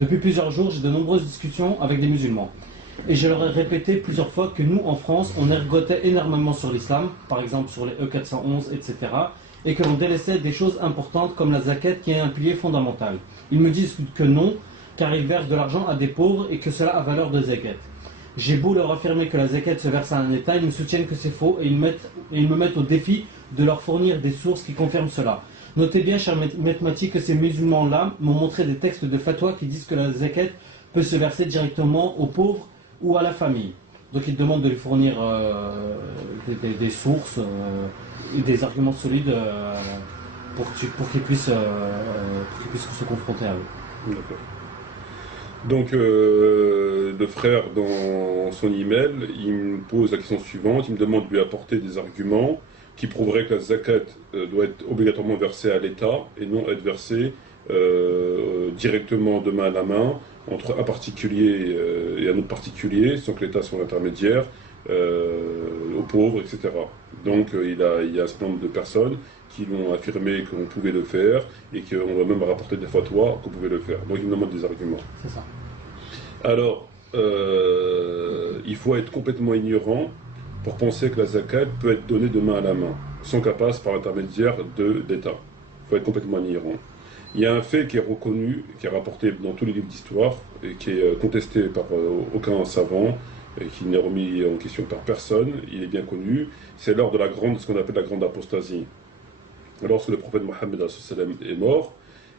Depuis plusieurs jours, j'ai de nombreuses discussions avec des musulmans. Et je leur ai répété plusieurs fois que nous, en France, on ergotait énormément sur l'islam, par exemple sur les E411, etc. Et que l'on délaissait des choses importantes comme la zakat qui est un pilier fondamental. Ils me disent que non, car ils versent de l'argent à des pauvres et que cela a valeur de zakat. J'ai beau leur affirmer que la zakat se verse à un État, ils me soutiennent que c'est faux et ils me mettent au défi de leur fournir des sources qui confirment cela. Notez bien, cher Maître Mati, que ces musulmans-là m'ont montré des textes de fatwa qui disent que la zakat peut se verser directement aux pauvres ou à la famille. Donc ils demandent de lui fournir des sources et des arguments solides pour qu'ils puissent se confronter à eux. D'accord. Donc, le frère, dans son email, il me pose la question suivante. Il me demande de lui apporter des arguments qui prouveraient que la zakat doit être obligatoirement versée à l'État et non être versée directement de main à la main entre un particulier et un autre particulier, sans que l'État soit l'intermédiaire, aux pauvres, etc. Donc, il y a un certain nombre de personnes qui l'ont affirmé qu'on pouvait le faire et qu'on va même rapporter des fatwas qu'on pouvait le faire. Donc, il me demande des arguments. C'est ça. Alors, il faut être complètement ignorant pour penser que la zakat peut être donnée de main à la main, sans qu'elle passe par l'intermédiaire d'État. Il faut être complètement ignorant. Il y a un fait qui est reconnu, qui est rapporté dans tous les livres d'histoire, et qui est contesté par aucun savant, et qui n'est remis en question par personne, il est bien connu, c'est lors de ce qu'on appelle la grande apostasie. Lorsque le prophète Mohammed est mort,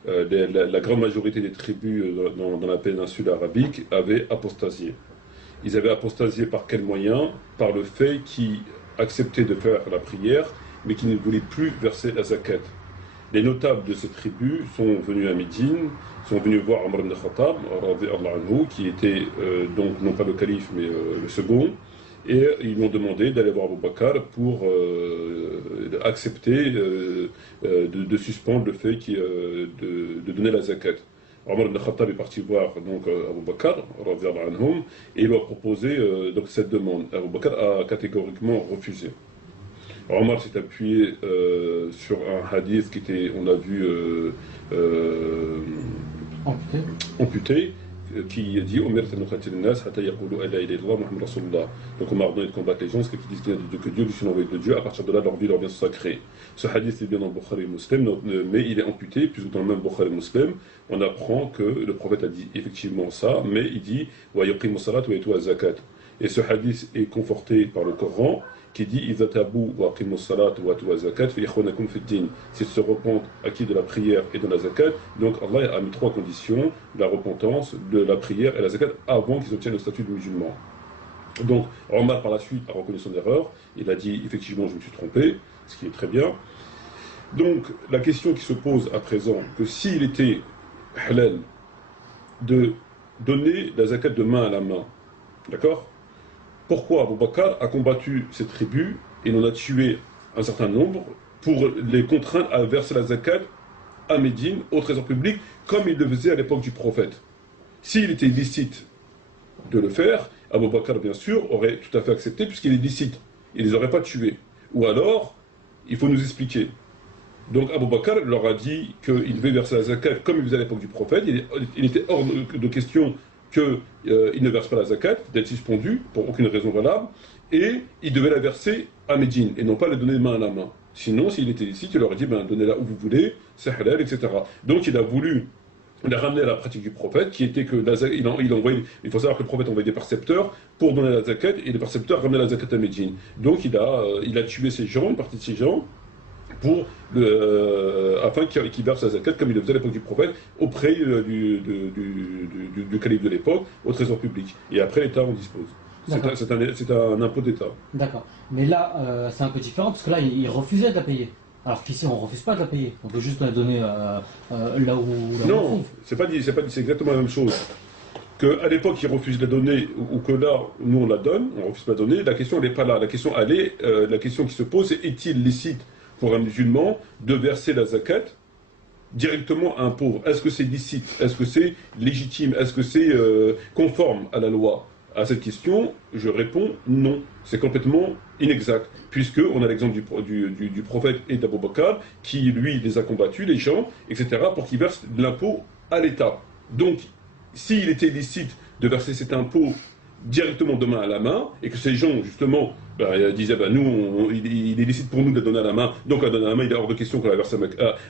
la grande majorité des tribus dans la péninsule arabique avaient apostasié. Ils avaient apostasié par quel moyen? Par le fait qu'ils acceptaient de faire la prière, mais qu'ils ne voulaient plus verser la zakat. Les notables de ces tribus sont venus à Médine, sont venus voir Omar ibn Khattab, qui était donc non pas le calife, mais le second, et ils m'ont demandé d'aller voir Abu Bakr pour accepter de suspendre le fait de donner la zakat. Omar ibn Khattab est parti voir donc Abu Bakr et il lui a proposé donc cette demande. Abu Bakr a catégoriquement refusé. Omar s'est appuyé sur un hadith qui était, on l'a vu, amputé, qui dit donc on m'a ordonné de combattre les gens, ce qui disent que Dieu, je suis l'envoyé de Dieu, à partir de là leur vie leur bien sacrée. Ce hadith est bien dans le Bukhari Muslim, mais il est amputé, puisque dans le même Bukhari Muslim, on apprend que le prophète a dit effectivement ça, mais il dit wa yuqimu salat wa yutu zakat. Et ce hadith est conforté par le Coran, qui dit Iza tabou wa aqimu salat wa atu zakat fi ikhwanakum fi din. S'ils se repentent acquis de la prière et de la zakat, donc Allah a mis trois conditions, la repentance, de la prière et la zakat, avant qu'ils obtiennent le statut de musulman. Donc Omar par la suite a reconnu son erreur, il a dit effectivement je me suis trompé, ce qui est très bien. Donc la question qui se pose à présent, que s'il était halal de donner la zakat de main à la main, d'accord? Pourquoi Abu Bakr a combattu ces tribus et en a tué un certain nombre pour les contraindre à verser la zakat à Médine, au trésor public, comme il le faisait à l'époque du prophète? S'il était licite de le faire, Abu Bakr, bien sûr, aurait tout à fait accepté puisqu'il est licite. Il ne les aurait pas tués. Ou alors, il faut nous expliquer. Donc Abu Bakr leur a dit qu'il devait verser la zakat comme il faisait à l'époque du prophète. Il était hors de question qu'il ne verse pas la zakat, d'être suspendu pour aucune raison valable, et il devait la verser à Médine, et non pas la donner de main à la main. Sinon, s'il était ici, il leur aurait dit, donnez-la où vous voulez, c'est halal, etc. Donc il a voulu la ramener à la pratique du prophète, qui était que il faut savoir que le prophète envoyait des percepteurs pour donner la zakat, et les percepteurs ramenaient la zakat à Médine. Donc il a tué ces gens, une partie de ces gens, afin qu'il verse la zakat comme il le faisait à l'époque du prophète auprès du calife de l'époque au trésor public. Et après l'État en dispose. C'est un impôt d'État. D'accord. Mais là, c'est un peu différent parce que là, il refusait de la payer. Alors qu'ici, on ne refuse pas de la payer. On peut juste la donner là où non, c'est exactement la même chose. Qu'à l'époque, il refuse de la donner, ou que là, nous, on la donne, on refuse pas de la donner. La question, elle n'est pas là. La question qui se pose, c'est est-il licite pour un musulman de verser la zakat directement à un pauvre? Est-ce que c'est licite? Est-ce que c'est légitime? Est-ce que c'est conforme à la loi? À cette question, je réponds non. C'est complètement inexact, puisqu'on a l'exemple du prophète et d'Abu Bakr, qui, lui, les a combattus, les gens, etc., pour qu'ils versent de l'impôt à l'État. Donc, s'il était licite de verser cet impôt directement de main à la main, et que ces gens, justement, disaient, nous, il est licite pour nous de la donner à la main, donc la donner à la main, il est hors de question qu'on la verse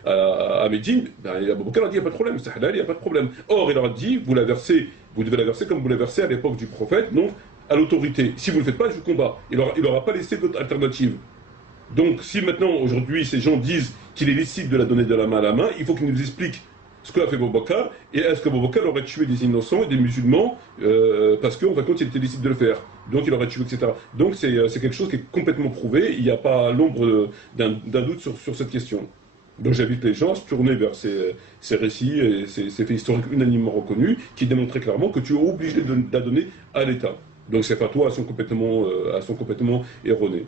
à Médine, Abu Bakr a dit, il n'y a pas de problème, c'est halal, il n'y a pas de problème. Or, il leur a dit, vous devez la verser comme vous la versez à l'époque du prophète, donc à l'autorité. Si vous ne le faites pas, je vous combats. Il leur a pas laissé d'autre alternative. Donc, si maintenant, aujourd'hui, ces gens disent qu'il est licite de la donner de la main à la main, il faut qu'ils nous expliquent ce qu'a fait Boubacar, et est-ce que Boubacar aurait tué des innocents et des musulmans parce qu'en fin de compte il était licite de le faire, donc il aurait tué, etc. Donc c'est quelque chose qui est complètement prouvé, il n'y a pas l'ombre d'un doute sur cette question. Donc j'invite les gens à se tourner vers ces récits et ces faits historiques unanimement reconnus qui démontraient clairement que tu es obligé de la donner à l'État. Donc ces fatwas sont complètement erronés.